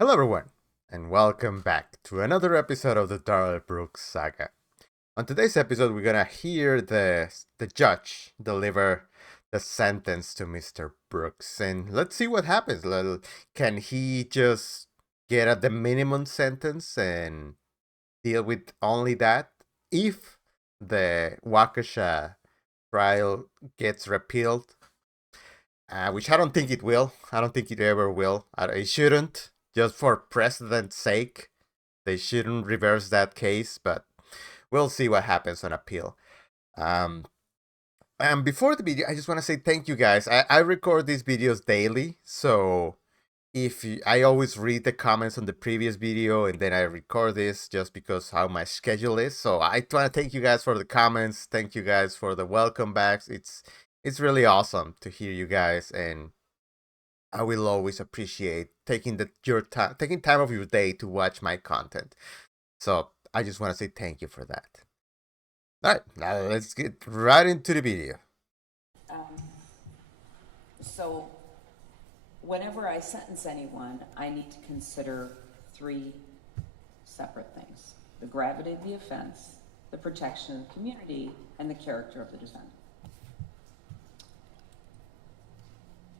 Hello, everyone, and welcome back to another episode of the Darrell Brooks saga. On today's episode, we're gonna hear the judge deliver the sentence to Mr. Brooks, and let's see what happens. Can he just get at the minimum sentence and deal with only that? If the Waukesha trial gets repealed, which I don't think it will. I don't think it ever will. It shouldn't, just for precedent's sake. They shouldn't reverse that case, but we'll see what happens on appeal. Um, and before the video, I just want to say thank you guys. I record these videos daily, so I always read the comments on the previous video and then I record this just because how my schedule is. So I want to thank you guys for the comments. Thank you guys for the welcome backs. It's really awesome to hear you guys, and I will always appreciate taking time of your day to watch my content. So I just want to say thank you for that. All right, now let's get right into the video. Um, so whenever I sentence anyone, I need to consider three separate things: the gravity of the offense, the protection of the community, and the character of the defendant.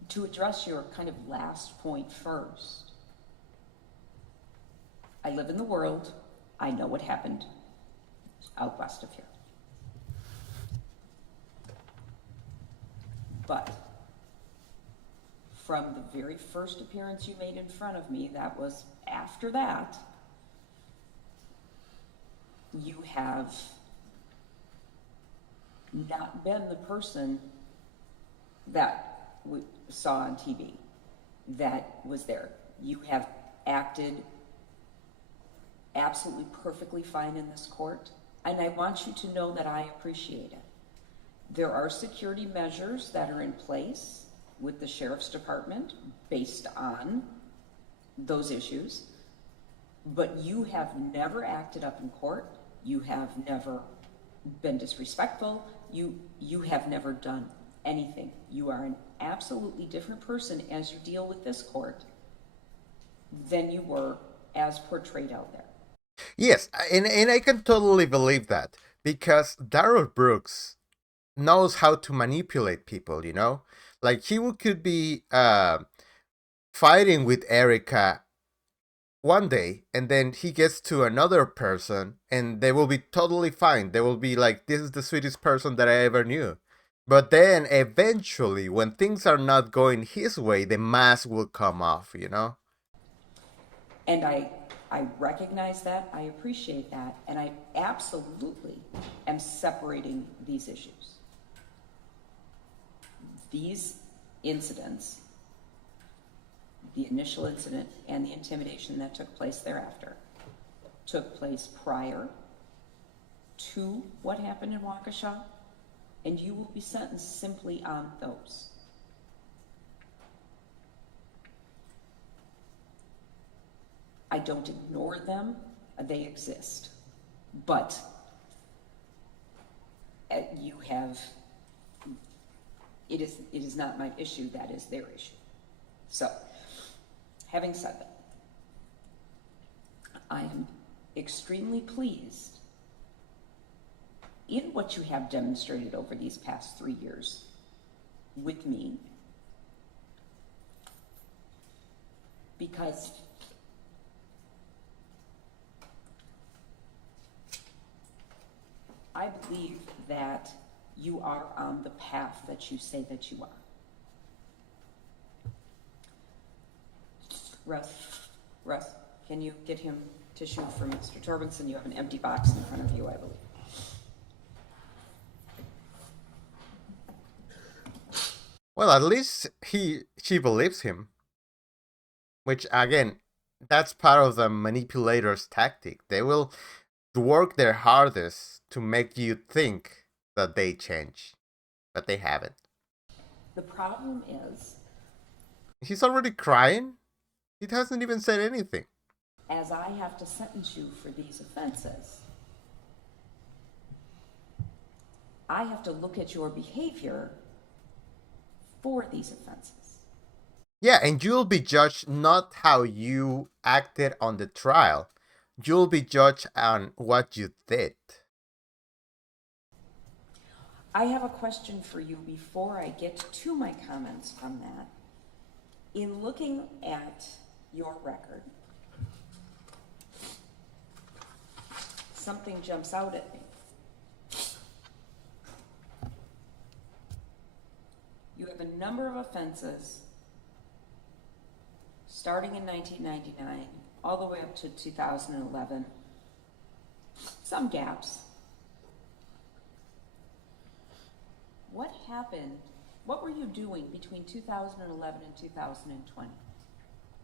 To address your kind of last point first, I live in the world. I know what happened out west of here. But from the very first appearance you made in front of me, that was after that, you have not been the person that we saw on TV that was there. You have acted absolutely perfectly fine in this court, and I want you to know that I appreciate it. There are security measures that are in place with the Sheriff's Department based on those issues, but you have never acted up in court. You have never been disrespectful. You have never done anything. You are an absolutely different person as you deal with this court than you were as portrayed out there. Yes, and I can totally believe that because Darrell Brooks knows how to manipulate people. Like could be fighting with Erica one day and then he gets to another person and they will be totally fine. They will be like, this is the sweetest person that I ever knew. But then eventually, when things are not going his way, the mask will come off. And I recognize that, I appreciate that, and I absolutely am separating these issues. These incidents, the initial incident and the intimidation that took place thereafter, took place prior to what happened in Waukesha, and you will be sentenced simply on those. I don't ignore them, they exist. But you have, it is not my issue, that is their issue. So, having said that, I am extremely pleased in what you have demonstrated over these past 3 years with me, because I believe that you are on the path that you say that you are. Russ, can you get him tissue for Mr. Torbenson? You have an empty box in front of you, I believe. Well, at least she believes him, which again, that's part of the manipulator's tactic. They will work their hardest to make you think that they change, but they haven't. The problem is, He's already crying. He hasn't even said anything. as I have to sentence you for these offenses, I have to look at your behavior for these offenses. Yeah, and you'll be judged not how you acted on the trial. You'll be judged on what you did. I have a question for you before I get to my comments from that. In looking at your record, something jumps out at me. You have a number of offenses starting in 1999 all the way up to 2011. Some gaps. What happened? What were you doing between 2011 and 2020?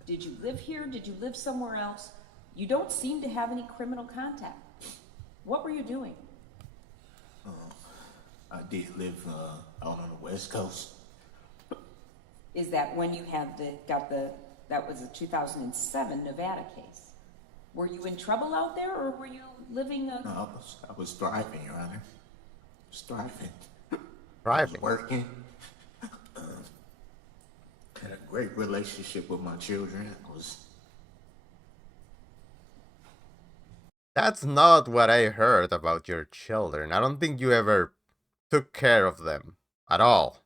Did you live here? Did you live somewhere else? You don't seem to have any criminal contact. What were you doing? I did live out on the West Coast. Is that when you had that was a 2007 Nevada case? Were you in trouble out there, or were you living a... No, I was thriving, Your Honor. I was thriving. I Driving. was working. Had a great relationship with my children. That's not what I heard about your children. I don't think you ever took care of them at all.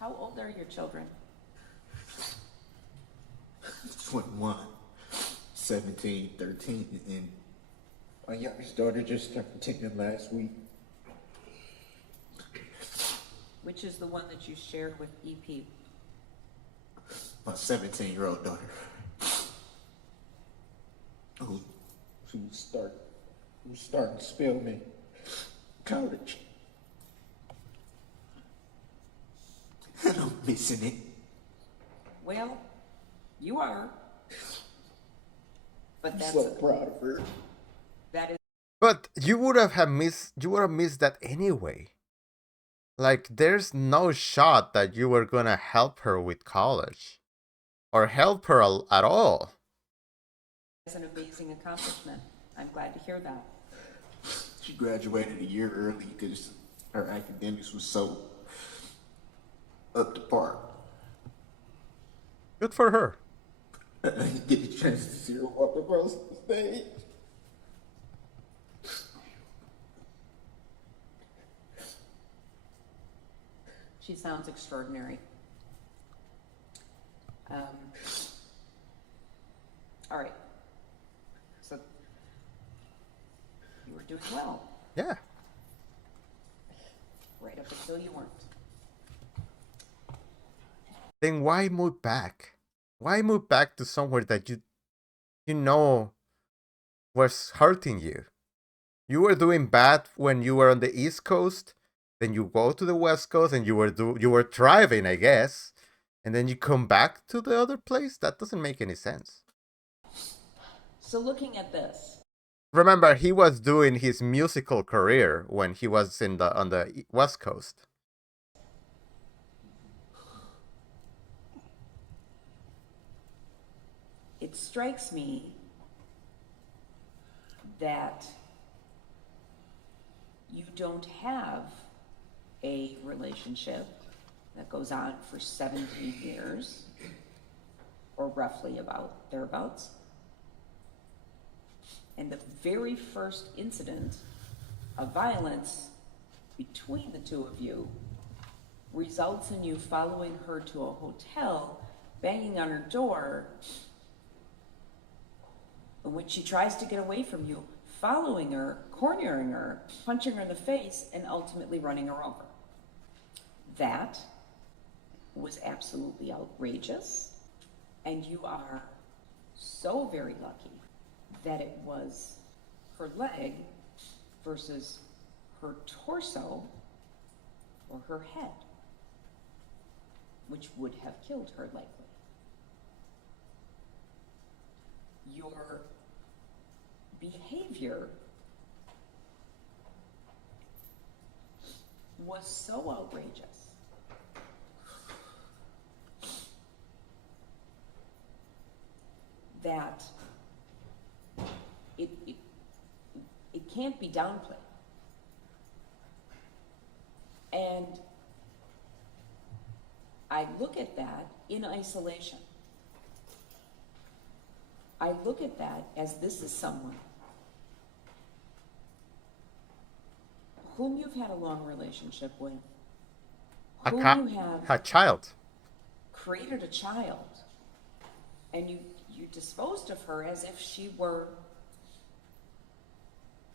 How old are your children? 21, 17, 13, and my youngest daughter just turned 10 last week. Which is the one that you shared with EP? My 17-year-old daughter. She was starting to spill me college. And I'm missing it. Well, you are. But I'm that's so proud of her. that is But you would have missed that anyway. Like, there's no shot that you were gonna help her with college or help her at all. an amazing accomplishment. I'm glad to hear that. She graduated a year early because her academics was so up to par. Good for her. I didn't get a chance to see her walk across the stage. She sounds extraordinary. All right. So you were doing well, Yeah. right up until you weren't. Then why move back? Why move back to somewhere that you know was hurting you? You were doing bad when you were on the East Coast, then you go to the West Coast and you were thriving, I guess. And then you come back to the other place? That doesn't make any sense. So looking at this, Remember, he was doing his musical career when he was on the West Coast. it strikes me that you don't have a relationship that goes on for 17 years, or roughly about thereabouts. And the very first incident of violence between the two of you results in you following her to a hotel, banging on her door, and when she tries to get away from you, following her, cornering her, punching her in the face, and ultimately running her over. That was absolutely outrageous, and you are so very lucky that it was her leg versus her torso or her head, which would have killed her likely. Your behavior was so outrageous that it can't be downplayed. And I look at that in isolation. I look at that as this is someone whom you've had a long relationship with, whom you have a child. created a child, and you disposed of her as if she were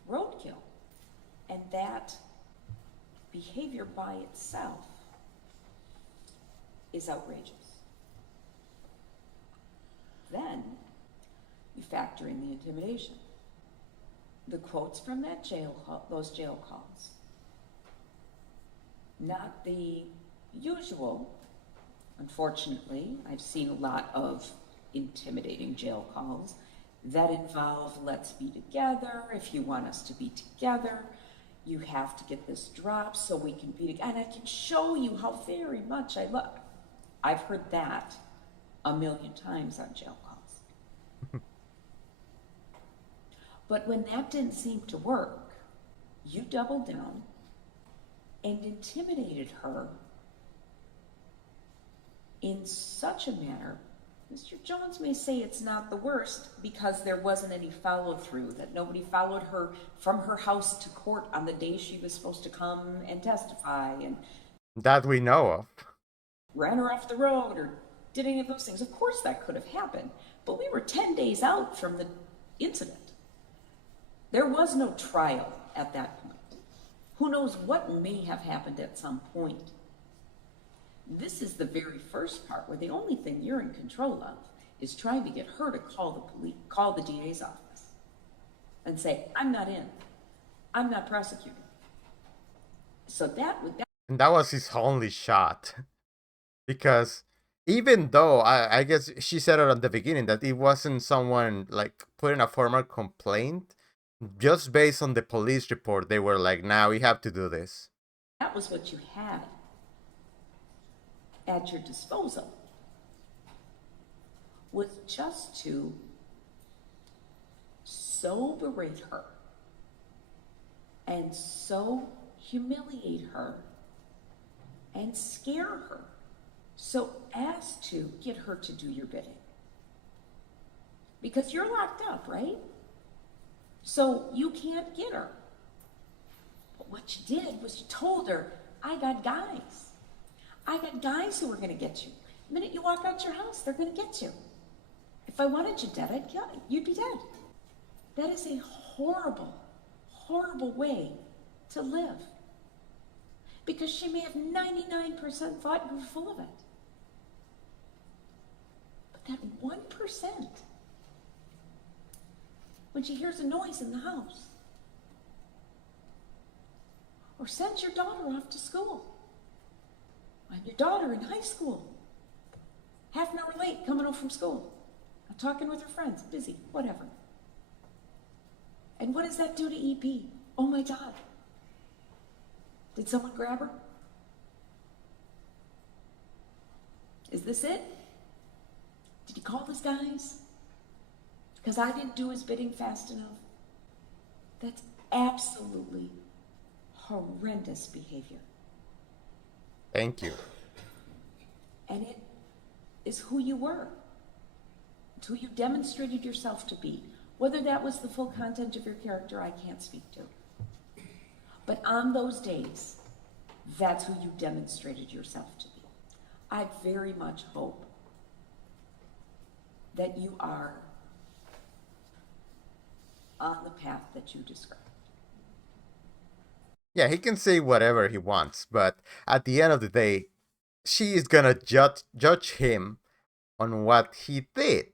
roadkill. And that behavior by itself is outrageous. Then you factor in the intimidation, the quotes from that those jail calls, not the usual. Unfortunately, I've seen a lot of intimidating jail calls that involve, let's be together. If you want us to be together, you have to get this drop so we can be together. And I can show you how very much I love. I've heard that a million times on jail calls. But when that didn't seem to work, you doubled down and intimidated her in such a manner. Mr. Jones may say it's not the worst because there wasn't any follow-through, that nobody followed her from her house to court on the day she was supposed to come and testify, and that we know of. Ran her off the road or did any of those things. Of course that could have happened, but we were 10 days out from the incident. There was no trial at that point. Who knows what may have happened at some point. This is the very first part where the only thing you're in control of is trying to get her to call the DA's office and say, I'm not in. I'm not prosecuting. So and that was his only shot. Because even though I guess she said it at the beginning that it wasn't someone like putting a formal complaint, just based on the police report, they were like, "Now we have to do this." That was what you had at your disposal, was just to so berate her and so humiliate her and scare her so as to get her to do your bidding. Because you're locked up, right? So you can't get her. But what you did was you told her, I got guys. I got guys who are going to get you. The minute you walk out your house, they're going to get you. If I wanted you dead, I'd kill you. You'd be dead. That is a horrible, horrible way to live. Because she may have 99% thought you were full of it. But that 1%, when she hears a noise in the house, or sends your daughter off to school, and your daughter in high school, half an hour late coming home from school, talking with her friends, busy, whatever. And what does that do to EP? Oh my God. Did someone grab her? Is this it? Did he call his guys? Because I didn't do his bidding fast enough? That's absolutely horrendous behavior. Thank you. And it is who you were. It's who you demonstrated yourself to be. Whether that was the full content of your character, I can't speak to. But on those days, that's who you demonstrated yourself to be. I very much hope that you are on the path that you described. Yeah, he can say whatever he wants, but at the end of the day, she is gonna judge him on what he did,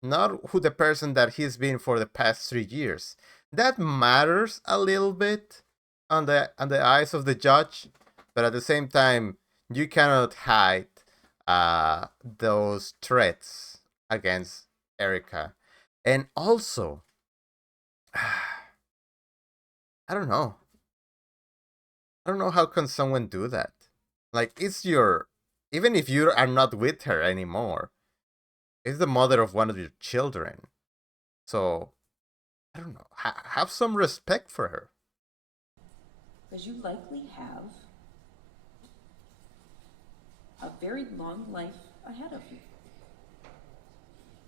not who the person that he's been for the past 3 years. That matters a little bit on the eyes of the judge, but at the same time, you cannot hide those threats against Erica. And also, I don't know. I don't know how can someone do that. Like, it's your, even if you are not with her anymore, it's the mother of one of your children. So, I don't know. Have some respect for her. Because you likely have a very long life ahead of you.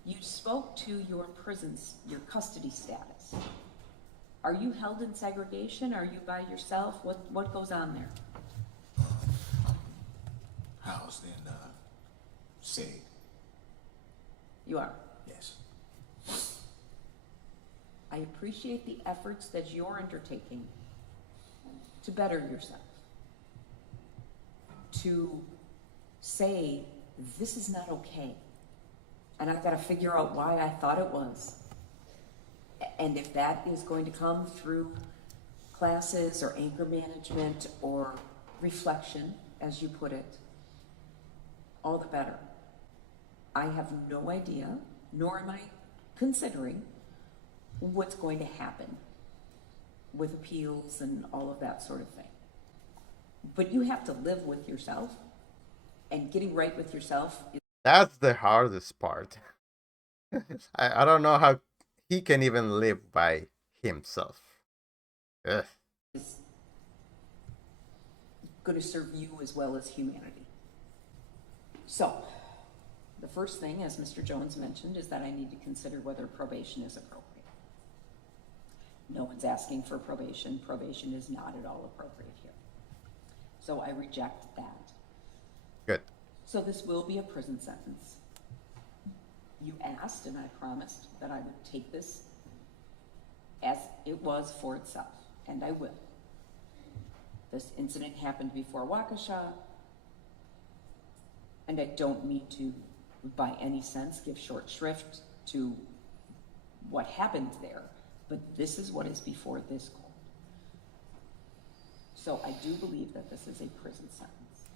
You spoke to your prisons, your custody status. Are you held in segregation? Are you by yourself? What goes on there? Housed in, SAID. You are. Yes. I appreciate the efforts that you're undertaking to better yourself. To say, this is not okay. And I've got to figure out why I thought it was. And if that is going to come through classes or anger management or reflection, as you put it, all the better. I have no idea, nor am I considering what's going to happen with appeals and all of that sort of thing. But you have to live with yourself, and getting right with yourself is... That's the hardest part. I don't know how he can even live by himself. Ugh. is going to serve you as well as humanity. So, the first thing, as Mr. Jones mentioned, is that I need to consider whether probation is appropriate. No one's asking for probation. Probation is not at all appropriate here. So I reject that. Good. So this will be a prison sentence. You asked, and I promised that I would take this as it was for itself, and I will. This incident happened before Waukesha, and I don't mean to, by any sense, give short shrift to what happened there, but this is what is before this court. So I do believe that this is a prison sentence.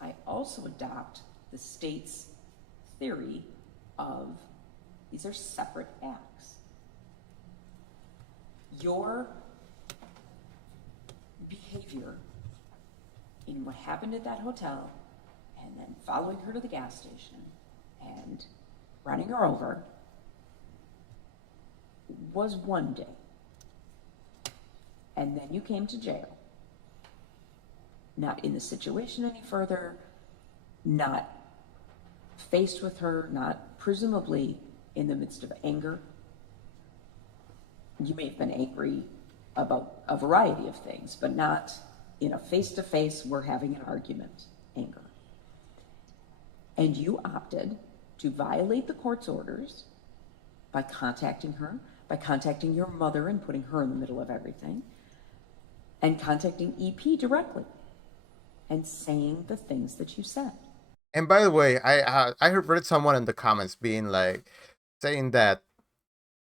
I also adopt the state's theory of these are separate acts. Your behavior in what happened at that hotel, and then following her to the gas station and running her over, was one day. And then you came to jail. Not in the situation any further, not faced with her, not presumably in the midst of anger. You may have been angry about a variety of things, but not in a face-to-face, we're having an argument, anger. And you opted to violate the court's orders by contacting her, by contacting your mother and putting her in the middle of everything, and contacting EP directly and saying the things that you said. And by the way, I have read someone in the comments being like, saying that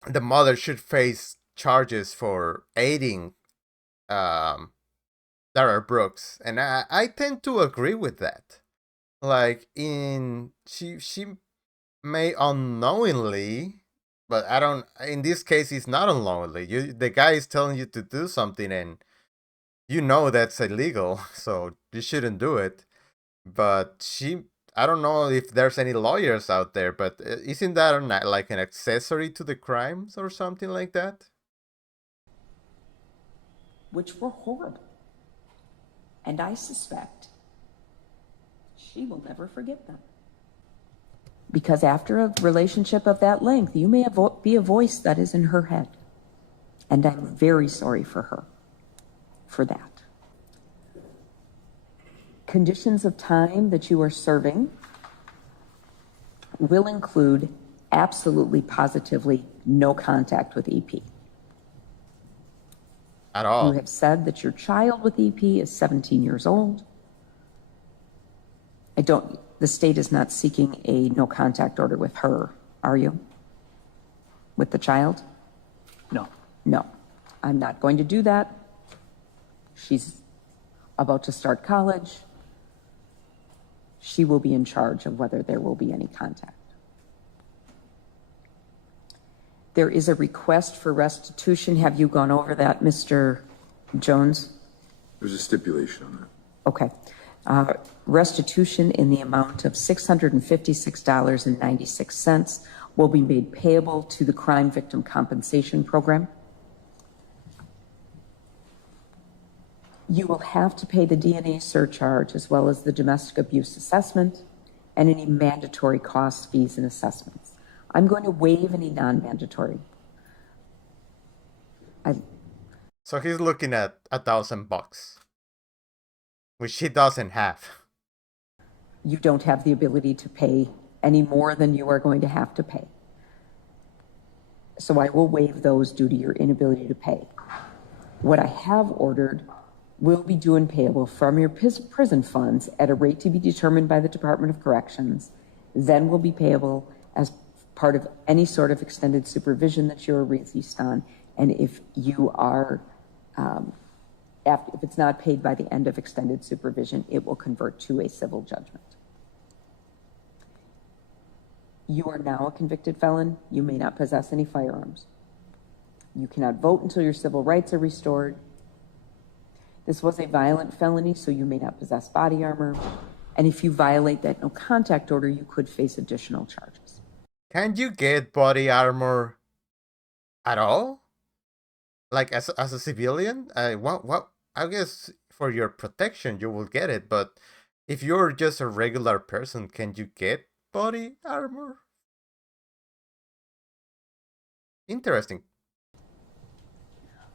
the mother should face charges for aiding Darrell Brooks, and I tend to agree with that. Like, she may unknowingly, but I don't. In this case, it's not unknowingly. The guy is telling you to do something, and you know that's illegal, so you shouldn't do it. But I don't know if there's any lawyers out there, but isn't that like an accessory to the crimes or something like that? Which were horrible. And I suspect she will never forget them. Because after a relationship of that length, you may be a voice that is in her head. And I'm very sorry for her for that. Conditions of time that you are serving will include absolutely, positively no contact with EP. At all. You have said that your child with EP is 17 years old. The state is not seeking a no contact order with her, are you? With the child? No. No, I'm not going to do that. She's about to start college. She will be in charge of whether there will be any contact. There is a request for restitution. Have you gone over that, Mr. Jones? There's a stipulation on that. Okay. Restitution in the amount of $656.96 will be made payable to the Crime Victim Compensation Program. You will have to pay the DNA surcharge as well as the domestic abuse assessment and any mandatory costs, fees, and assessments. I'm going to waive any non-mandatory. So he's looking at $1,000, which he doesn't have. You don't have the ability to pay any more than you are going to have to pay. So I will waive those due to your inability to pay. What I have ordered will be due and payable from your prison funds at a rate to be determined by the Department of Corrections, then will be payable as part of any sort of extended supervision that you're released on. And if you are, if it's not paid by the end of extended supervision, it will convert to a civil judgment. You are now a convicted felon. You may not possess any firearms. You cannot vote until your civil rights are restored. This was a violent felony, so you may not possess body armor. And if you violate that no contact order, you could face additional charges. Can you get body armor at all? Like as a civilian? What? I guess for your protection you will get it, but if you're just a regular person, can you get body armor? Interesting.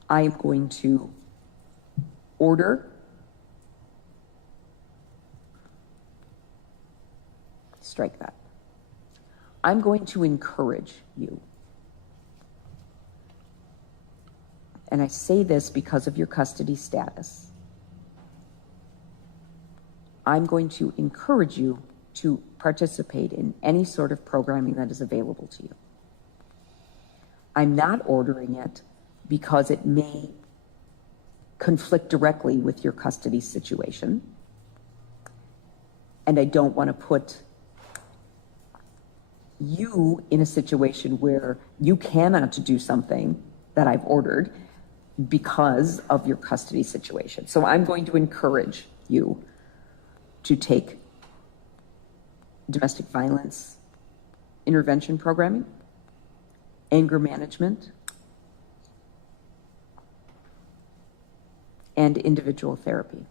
I am going to order strike that. I'm going to encourage you. And I say this because of your custody status. I'm going to encourage you to participate in any sort of programming that is available to you. I'm not ordering it because it may conflict directly with your custody situation. And I don't want to put you in a situation where you cannot do something that I've ordered because of your custody situation. So I'm going to encourage you to take domestic violence intervention programming, anger management, and individual therapy.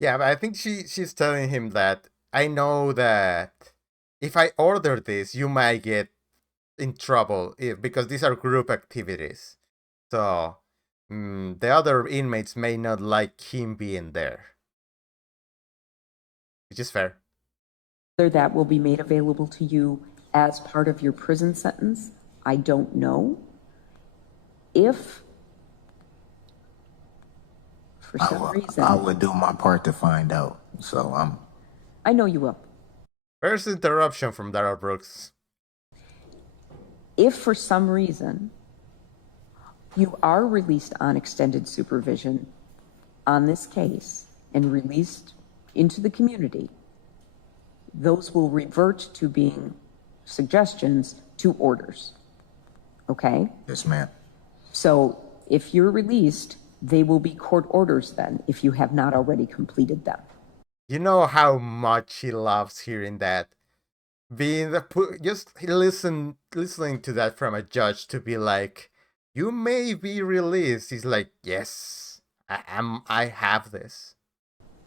Yeah, but I think she's telling him that I know that if I order this, you might get in trouble because these are group activities. So the other inmates may not like him being there, which is fair. Whether that will be made available to you as part of your prison sentence, I don't know. If for some reason I would do my part to find out. So I know you will. First interruption from Darrell Brooks. If for some reason you are released on extended supervision on this case and released into the community, those will revert to being suggestions to orders. Okay? yes, ma'am. So if you're released, they will be court orders then, if you have not already completed them. You know how much he loves hearing that. Being just listening to that from a judge to be like, you may be released. He's like, yes, I have this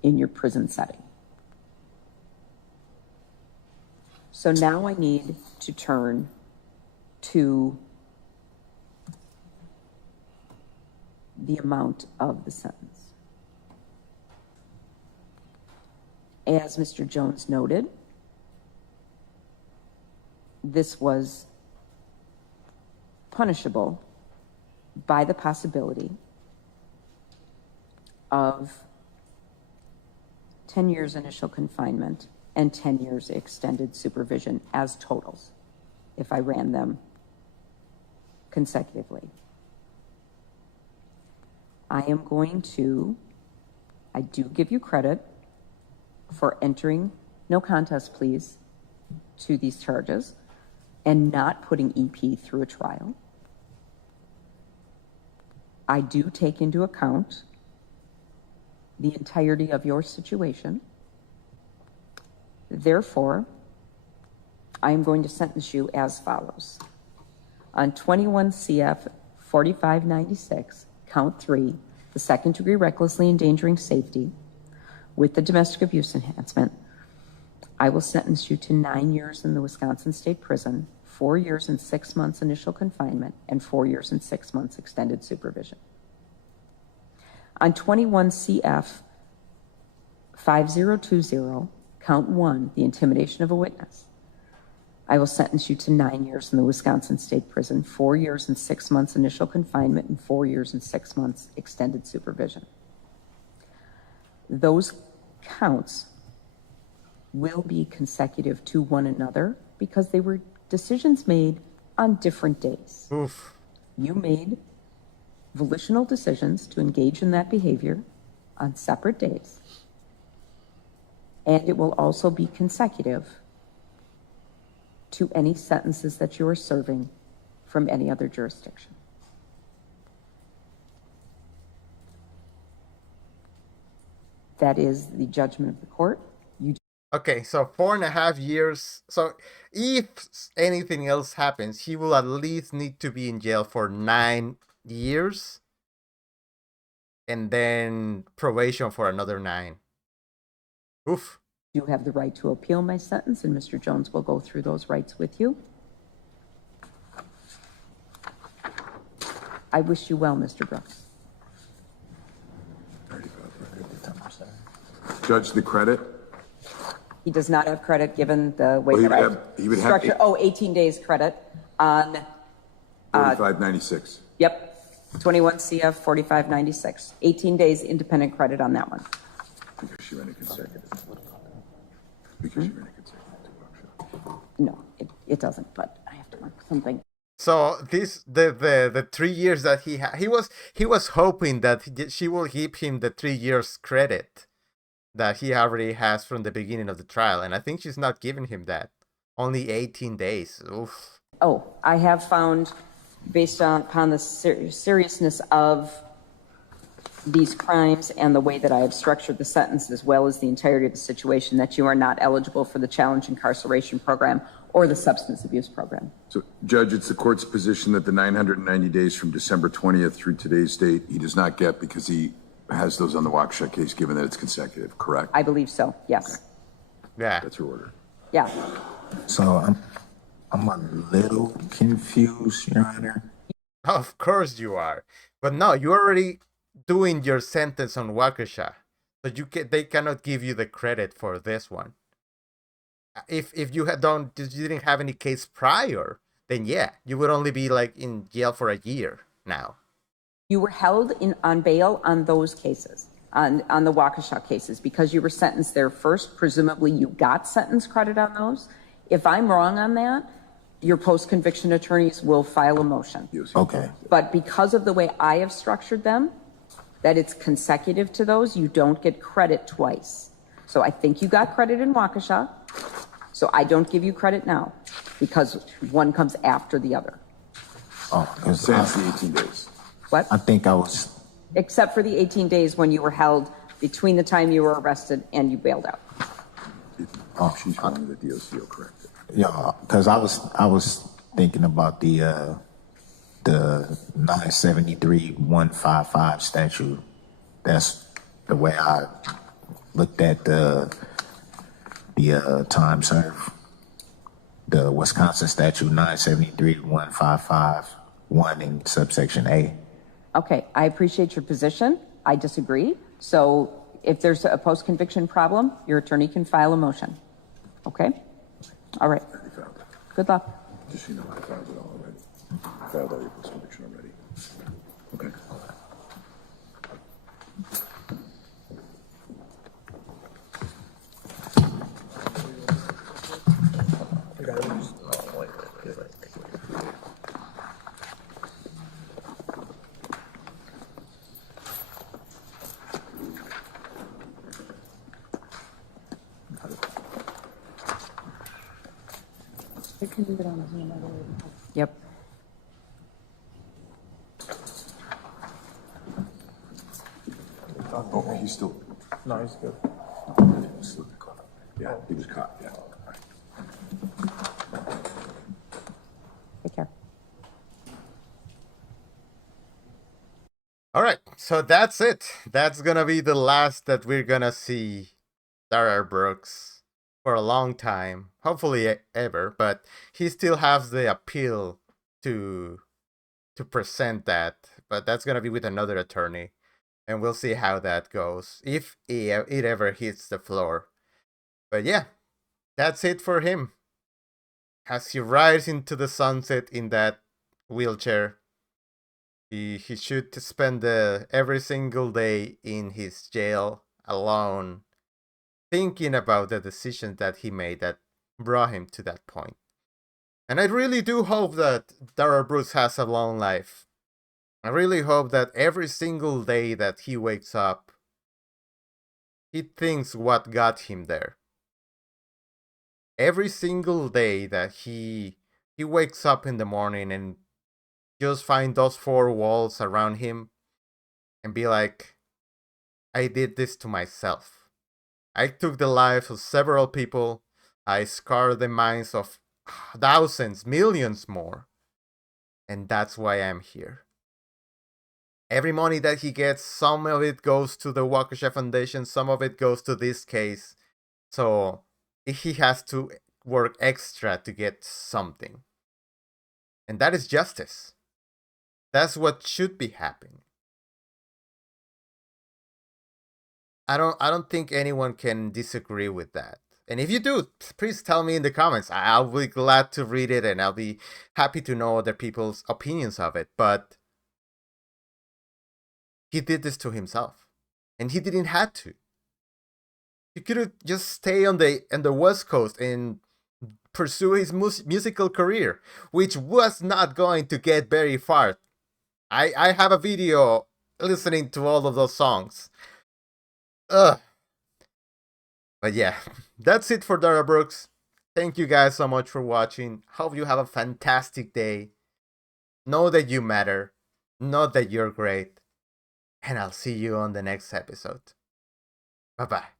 In your prison setting. So now I need to turn to the amount of the sentence. As Mr. Jones noted, this was punishable by the possibility of 10 years initial confinement and 10 years extended supervision as totals, if I ran them consecutively. I do give you credit for entering no contest pleas to these charges and not putting EP through a trial. I do take into account the entirety of your situation. Therefore, I am going to sentence you as follows. On 21 CF 4596, count 3, the second-degree recklessly endangering safety with the domestic abuse enhancement, I will sentence you to 9 years in the Wisconsin State Prison, 4 years and 6 months initial confinement, and 4 years and 6 months extended supervision. On 21 CF 5020, count 1, the intimidation of a witness, I will sentence you to 9 years in the Wisconsin State Prison, 4 years and 6 months initial confinement, and 4 years and 6 months extended supervision. Those counts will be consecutive to one another because they were decisions made on different days. Oof. You made volitional decisions to engage in that behavior on separate days. And it will also be consecutive to any sentences that you are serving from any other jurisdiction. That is the judgment of the court. Okay, so 4.5 years. So if anything else happens, he will at least need to be in jail for 9 years. And then probation for another 9. Oof. You have the right to appeal my sentence, and Mr. Jones will go through those rights with you. I wish you well, Mr. Brooks. Judge, the credit? He does not have credit given the way Well, that he would have structured. 18 days credit on, 4596. yep, 21 CF 4596. 18 days independent credit on that one. Because you ran a consecutive. Because you ran a consecutive to workshop. No, it doesn't, but I have to mark something. So this the 3 years that he was hoping that she will give him the 3 years credit that he already has from the beginning of the trial, and I think she's not giving him that. Only 18 days. Oof. Oh, I have found, based upon the seriousness of these crimes and the way that I have structured the sentence, as well as the entirety of the situation, that you are not eligible for the challenge incarceration program or the substance abuse program. So, Judge, it's the court's position that the 990 days from December 20th through today's date, he does not get because he has those on the Waukesha case, given that it's consecutive, correct? I believe so, yes. Okay. Yeah. That's your order. Yeah. So I'm a little confused, Your Honor. Of course you are. But no, you're already doing your sentence on Waukesha. So they cannot give you the credit for this one. If you didn't have any case prior, then yeah, you would only be like in jail for a year now. You were held on bail on those cases, on the Waukesha cases, because you were sentenced there first. Presumably you got sentence credit on those. If I'm wrong on that, your post-conviction attorneys will file a motion. Okay. But because of the way I have structured them, that it's consecutive to those, you don't get credit twice. So I think you got credit in Waukesha, so I don't give you credit now because one comes after the other. Oh, because Since the 18 days. What? I think I was. Except for the 18 days when you were held between the time you were arrested and you bailed out. Oh, she's wrong. The DOC will correct it. Yeah, because I was thinking about the 973-155 statute. That's the way I looked at the time served. The Wisconsin statute 973-155, 1 in subsection A. Okay, I appreciate your position. I disagree. So if there's a post-conviction problem, your attorney can file a motion. Okay? All right. Already filed it. Good luck. Just so you know, I filed it all already. I filed all your post-conviction already. Okay. Yep. Oh, he's still. No, he's good. Yeah, he was caught. Yeah. All right. Take care. All right. So that's it. That's gonna be the last that we're gonna see Darrell Brooks for a long time. Hopefully ever, but he still has the appeal to present that. But that's gonna be with another attorney. And we'll see how that goes. If it ever hits the floor. But yeah, that's it for him. As he rides into the sunset in that wheelchair, he should spend every single day in his jail alone, thinking about the decisions that he made that brought him to that point. And I really do hope that Darrell Brooks has a long life. I really hope that every single day that he wakes up, he thinks what got him there. Every single day that he wakes up in the morning and just find those four walls around him and be like, I did this to myself. I took the lives of several people. I scarred the minds of thousands, millions more. And that's why I'm here. Every money that he gets, some of it goes to the Waukesha Foundation, some of it goes to this case. So he has to work extra to get something. And that is justice. That's what should be happening. I don't think anyone can disagree with that. And if you do, please tell me in the comments. I'll be glad to read it and I'll be happy to know other people's opinions of it. But he did this to himself. And he didn't have to. He could have just stayed on the West Coast and pursue his musical career, which was not going to get very far. I have a video listening to all of those songs. Ugh. But yeah, that's it for Darrell Brooks. Thank you guys so much for watching. Hope you have a fantastic day. Know that you matter. Know that you're great. And I'll see you on the next episode. Bye bye.